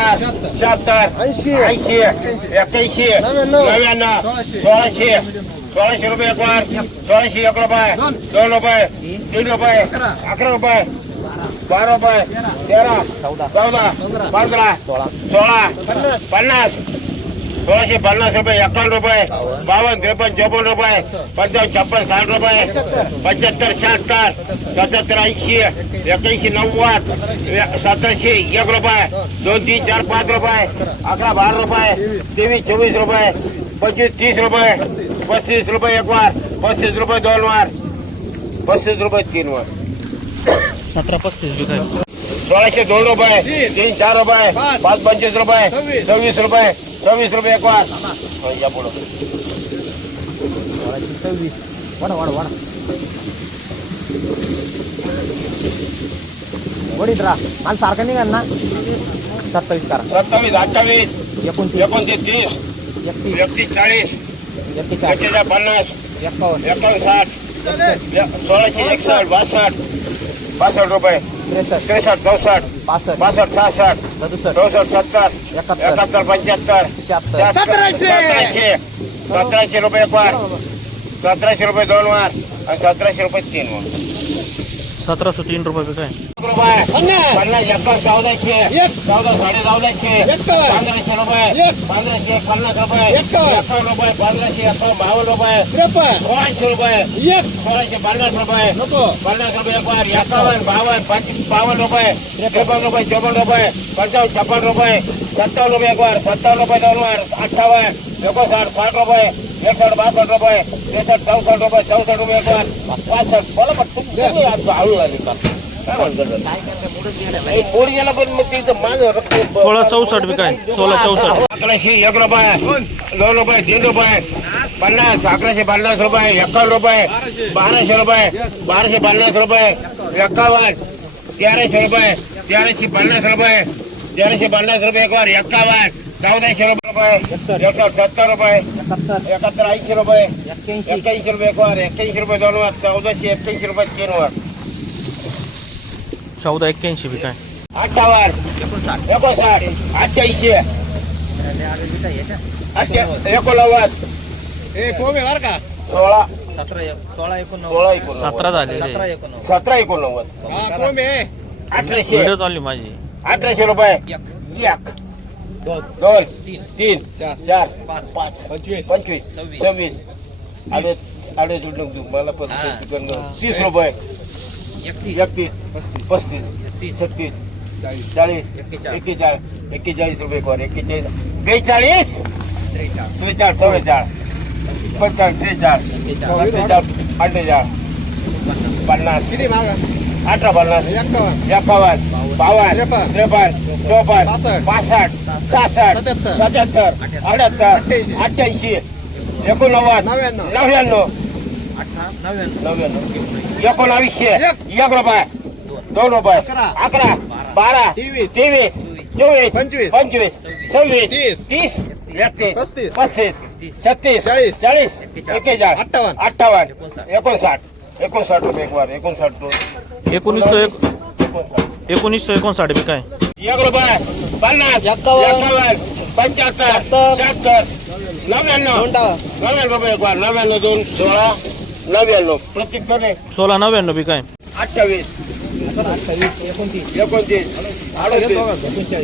सत्तर शहात्तर ऐंशी. ऐंशी एक्क्याऐंशी नव्याण्णव. नव्याण्णव सोळाशे. सोळाशे सोळाशे रुपये एक वार सोळाशे एक रुपये दोन. दोन रुपये तीन रुपये अकरा. अकरा रुपये बारा रुपये तेरा चौदा पंधरा सोळा पन्नास. पन्नास रुपये बावन्न त्रेपन्न चौपन्न रुपये पंचावन्न छप्पन साठ रुपये पंच्याहत्तर शहात्तर सत्याहत्तर ऐंशी एक्याऐंशी नव्वद ए- सतराशे एक रुपये दोन तीन चार पाच रुपये अकरा बारा रुपये तेवीस चोवीस रुपये पंचवीस तीस रुपये पस्तीस रुपये एक वार पस्तीस रुपये दोन पस्तीस बी काय सोळाशे दोन रुपये तीन. चार रुपये पाच. पाच पंचवीस रुपये सव्वीस. सव्वीस रुपये सव्वीस रुपये एक वार हो, या पुढं सव्वीस वाढा वाढा वाढा वडीत राहा मला सारखं निघाल ना सत्तावीस करा सत्तावीस अठ्ठावीस एकोणतीस एकोणतीस तीस एकतीस एकतीस चाळीस एक्केचाळीस एक्केचाळीस पन्नास एकावन्न एकावन्न साठ ए- सोळाशे एकसष्ट बासष्ट बासष्ट પાસઠ રૂપિયા ત્રેસઠ. ચોસઠ. પાસઠ. પાસઠ છાસઠ. ચોસઠ સત્તર. એકાત્તર. પંચોતેર સત્તરાશી સત્તરાશી રૂપિયા પર સત્તરાશી રૂપિયા ત્રણ વાર અને સત્તરાશી રૂપિયા ત્રણ વાર आणि सौ तीन वार सतराशे तीन रुपये बी काय रुपये पन्नास. पन्नास एकर चौदाशे एक. चौदा साडे चौदाशे एकावन्न. पंधराशे रुपये एक. पंधराशे पन्नास रुपये एकावन्न. एकावन्न रुपये पंधराशे एकावन्न रुपये सोळाशे रुपये एक। सोळाशे पन्नास रुपये नको पन्नास रुपये एक वार एकावन्न पंचवीस बावन्न रुपये त्रेपन्न रुपये चौपन्न रुपये पंचावन्न छप्पन रुपये सत्तावन्न रुपये एक वार सत्तावन्न रुपये दोन वार अठ्ठावन्न एकोणसाठ साठ रुपये એકવાર બાસઠ रुपये ત્રેસઠ ચૌસઠ રૂપિયા ચૌસઠ રૂપિયા એકવાર પાસઠ બોલો पण आवडला सोळा चौसष्ट बी काय सोळा चौसष्ट अकराशे एक रुपये दोन रुपये तीन रुपये पन्नास अकराशे पन्नास रुपये एक्कावन्न रुपये बाराशे रुपये बाराशे पन्नास रुपये एक्कावन्न तेराशे रुपये तेराशे पन्नास रुपये तेराशे पन्नास रुपये एकवार एकावन्न. चौदाशे रुपये एकशे सत्तर रुपये. एकाहत्तर ऐंशी रुपये. एक्क्याऐंशी. रुपये एक वर एक्क्याऐंशी रुपये दोन वर चौदाशे एक्क्याऐंशी रुपये तीन वर चौदा एक्क्याऐंशी बी काय? अठ्ठावन्न. एकोणसाठ. अठ्ठ्याऐंशी. अठ्ठ्या- एकोणनव्वद. सोळा. सतरा सोळा एकोणनव्वद. एकोणनव्वद. सतरा झाले सतरा एकोणनव्वद. अठराशे माझी. अठराशे रुपये. एक. दोन तीन चार चार पाच पाच पंचवीस पंचवीस सव्वीस आडे आडे जुडलं तू मला पण तीस रुपये एकतीस पस्तीस छत्तीस चाळीस चाळीस एक्केचाळीस. एक्केचाळीस एक्केचाळीस रुपये कर एक्केचाळीस बेचाळीस त्रेचाळीस चव्वेचाळीस पंचाळीस त्रेचाळीस त्रेचाळीस अठ्ठेचाळीस पन्नास किती मागा अठरा पन्नास एक्कावन्न एकावन्न बावन्न त्रेपन्न. त्रेपन्न चौपन्न पासष्ट. सहासष्ट सत्याहत्तर. सत्याहत्तर अठ्याहत्तर अठ्ठ्याऐंशी. एकोणनव्वद नव्याण्णव. नव्याण्णव. नव्याण्णव. एकोणावीसशे एक. रुपये. दोन. रुपये. अकरा. बारा. तेवीस. तेवीस. चोवीस. पंचवीस. पंचवीस. सव्वीस. तीस. तीस. एकतीस. पस्तीस. पस्तीस. छत्तीस. चाळीस. चाळीस. एक्केचाळीस. अठ्ठावन्न. अठ्ठावन्न. एकोणसाठ. एकोणसाठ. रुपये एक वार. एकोणसाठ दोन. एकोणीसशे एक. एकोणसाठ. एकोणीसशे एकोणसाठ बी काय? एक रुपये पन्नास एक्कावन्न. पंच्याहत्तर शहात्तर. शहात्तर नव्याण्णव दोन टाका नव्याण्णव रुपये एक वार नव्याण्णव दोन सोळा नव्याण्णव प्रत्येक कडे सोळा नव्याण्णव बी काय अठ्ठावीस एकोणतीस अडतीस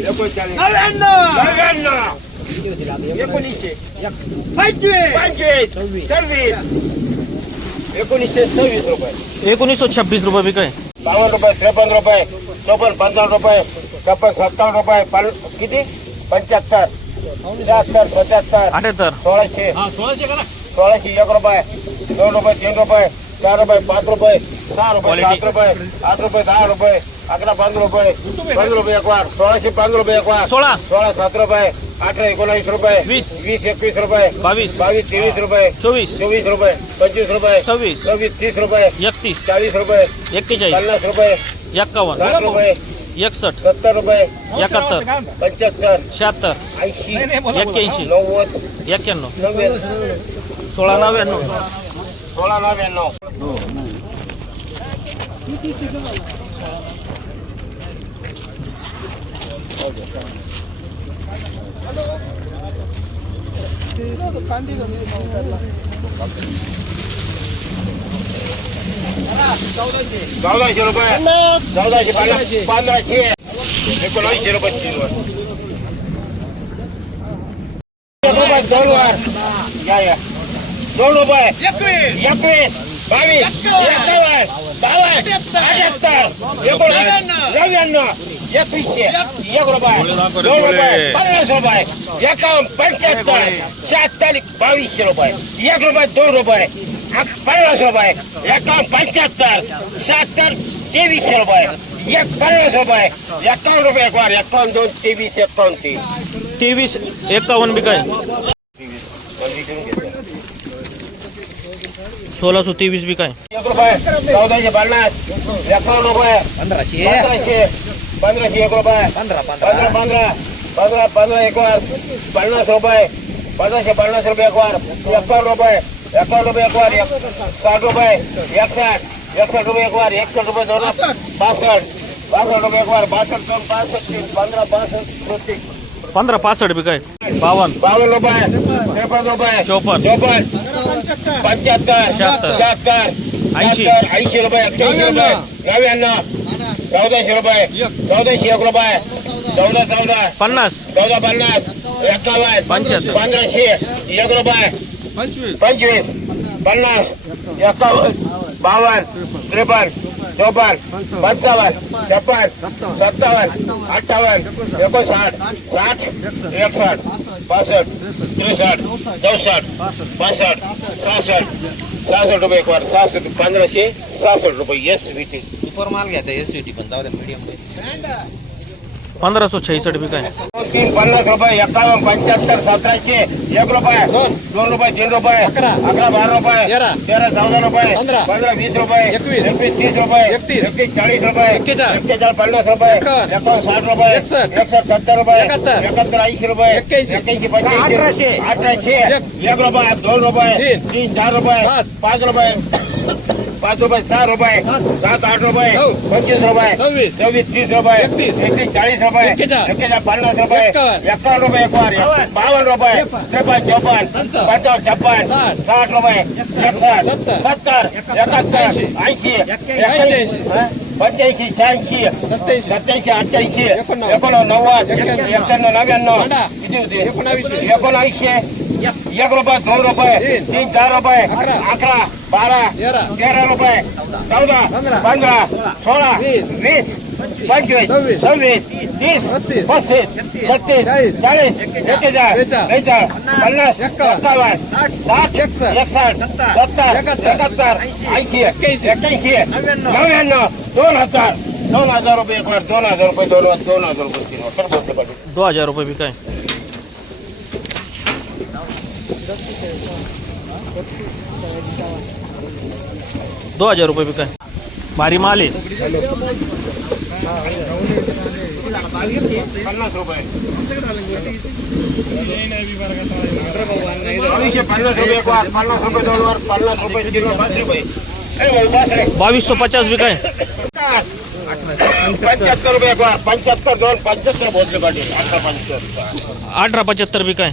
एकोणचाळीस नव्याण्णव एकोणीसशे पंचवीस पंचवीस सव्वीस एकोणीसशे सव्वीस रुपये एकोणीसशे छब्बीस रुपये बी काय बावन्न रुपये त्रेपन्न रुपये चौपन्न पंचावन्न रुपये छप्पन सत्तावन्न रुपये पन किती? पंच्याहत्तर. शहात्तर सत्याहत्तर. अठ्याहत्तर. सोळाशे. सोळाशे एक रुपये दोन रुपये तीन रुपये चार रुपये पाच रुपये सहा रुपये सात रुपये आठ रुपये दहा रुपये अकरा पंधरा रुपये पंधरा रुपये एक वार सोळाशे पंधरा रुपये एक वार सोळा. सोळा सात रुपये अठरा एकोणावीस रुपये वीस. वीस एकवीस रुपये बावीस. बावीस तेवीस रुपये चोवीस. चोवीस रुपये पंचवीस रुपये सव्वीस. सव्वीस तीस रुपये एकतीस. चाळीस रुपये एक्केचाळीस. पन्नास रुपये एक्कावन्न. साठ रुपये एकसष्ट सत्तर रुपये. एकाहत्तर. पंच्याहत्तर. शहात्तर. ऐंशी. एक्क्याऐंशी नव्वद. एक्क्याण्णव नव्याण्णव सोळा नव्याण्णव. सोळा नव्याण्णव. चौदाशे रुपये चौदाशे पन्नास पंधराशे एकोणऐंशी रुपये किलो दोन वर या या दोन रुपये एकवीस एकवीस बावीस एकावन्न बावन्न अठ्याहत्तर एकोणऐंशी नव्याण्णव एकवीसशे एक रुपये दोन रुपये पन्नास रुपये एकावन्न पंच्याहत्तर शहात्तर बावीसशे रुपये एक रुपये दोन रुपये अक- पन्नास रुपये एकावन्न पंच्याहत्तर शहात्तर तेवीसशे रुपये एक पन्नास रुपये एकावन्न रुपये एक वार एकावन्न दोन तेवीस एकावन्न तीन तेवीस एकावन्न बी काय सोळा सो तेवीस बी काय एक रुपये चौदाशे पन्नास एकावन्न रुपये पंधराशे पंधराशे पंधराशे एक रुपये पंधरा पंधरा पंधरा पंधरा पंधरा एक वार पन्नास रुपये पंधराशे पन्नास रुपये एक वार एकावन्न रुपये એકા રૂપિયા એકવાર સાઠ રૂપિયા એકસઠ એકસઠ રૂપિયા એકવાર એકસઠ રૂપિયા દોરા પાસઠ બાસઠ રૂપિયા એકવાર બાસઠ ત્રણ પાસઠ પંદર પાસઠ પંદર પાસઠ બી કઈ બાવન બાવન રૂપિયા ત્રેપન રૂપિયા ચોપન ચોપન પંચોતેર છ્યાત્તર ऐंशी ऐंशी रुपये अठ्ठ्याऐंशी रुपये नव्याण्णव चौदाशे रुपये चौदाशे एक रुपये चौदा चौदा पन्नास चौदा पन्नास एकावन्न पंच्याहत्तर पंधराशे एक रुपये પંચવીસ પન્નાસ એકાવન બાવન ત્રેપન ચોપન પંચાવન છપ્પન સત્તાવન અઠાવન એકોસાઠ સાઠ એકસઠ પાસઠ ત્રેસઠ ચોસઠ પાસઠ સાસઠ સાસઠ રૂપિયા એકવાર સાસઠ પંદરશે સાસઠ રૂપિયા એસવીટી. સુપર માલ ગયા હતા એસવીટી પણ તમારે મીડિયમ पण सौ सो छेसष्ट बी काय तीन पन्नास रुपये एकावन्न पंच्याहत्तर सतराशे एक रुपये दोन रुपये तीन रुपये अकरा. अकरा बारा रुपये तेरा. तेरा चौदा रुपये पंधरा. वीस रुपये एकवीस. तीस रुपये एकतीस. पन्नास रुपये एकावन्न. एकावन्न साठ रुपये एकसष्ट. एकसष्ट सत्तर रुपये एकाहत्तर. एकाहत्तर ऐंशी रुपये एक्क्याऐंशी. एक्क्याऐंशी पंच्याऐंशी अठराशे. एक. रुपये दोन रुपये तीन. चार रुपये पाच. रुपये પાંચ રૂપિયા ચાર રૂપિયા સાત. આઠ રૂપિયા પચીસ રૂપિયા ચોવીસ ત્રીસ રૂપિયા એકત્રીસ. ચાલીસ રૂપિયા પચાસ રૂપિયા એકાવન. રૂપિયા એકવાર બાવન. રૂપિયા ત્રેપન. ચોપન પંચાવન છપ્પન સાઠ. રૂપિયા સત્તર. એકાત્તર એસી એકાએસી પંચ્યાસી છ્યાસી સત્યાસી અઠ્યાસી એકોણો નવ્વાદ એકાણો નવ્યાણું એકોણવીસ એકોણવીસ એક. રૂપિયા દોઢ રૂપિયા તીન ચાર રૂપિયા આકરા. एकोणनव्वद. एकोणनव्वद एक्क्याण्णव. एक्क्याण्णव नव्याण्णव पंधरा. किती होते एकोणावीसशे. एकोणऐंशी एक रुपये दोन रुपये तीन. तीन चार रुपये अकरा. अकरा बारा तेरा. तेरा रुपये चौदा पंधरा. पंधरा सोळा वीस. वीस पंचवीस सव्वीस. सव्वीस तीस पस्तीस. पस्तीस छत्तीस चाळीस. चाळीस एक्केचाळीस बेचाळीस. बेचाळीस पन्नास एक्कावन्न. एक्कावन्न साठ एकसष्ट. एकसष्ट सत्तर एकाहत्तर. एकाहत्तर ऐंशी एक्क्याऐंशी. एक्क्याऐंशी नव्याण्णव दोन हजार दोन हजार रुपये एक वर दोन हजार रुपये दोन वर दोन हजार रुपये तीन वर तर बोलते पाटील दो हजार रुपये बी काय दो हज़ार रुपये बी काय भारी माल पन्नास रुपये रे. बावीस सो पचास बी काय पंच्याहत्तर रुपये पंच्याहत्तर दोन पंच्याहत्तर बोलते अठरा पचहत्तर बी काय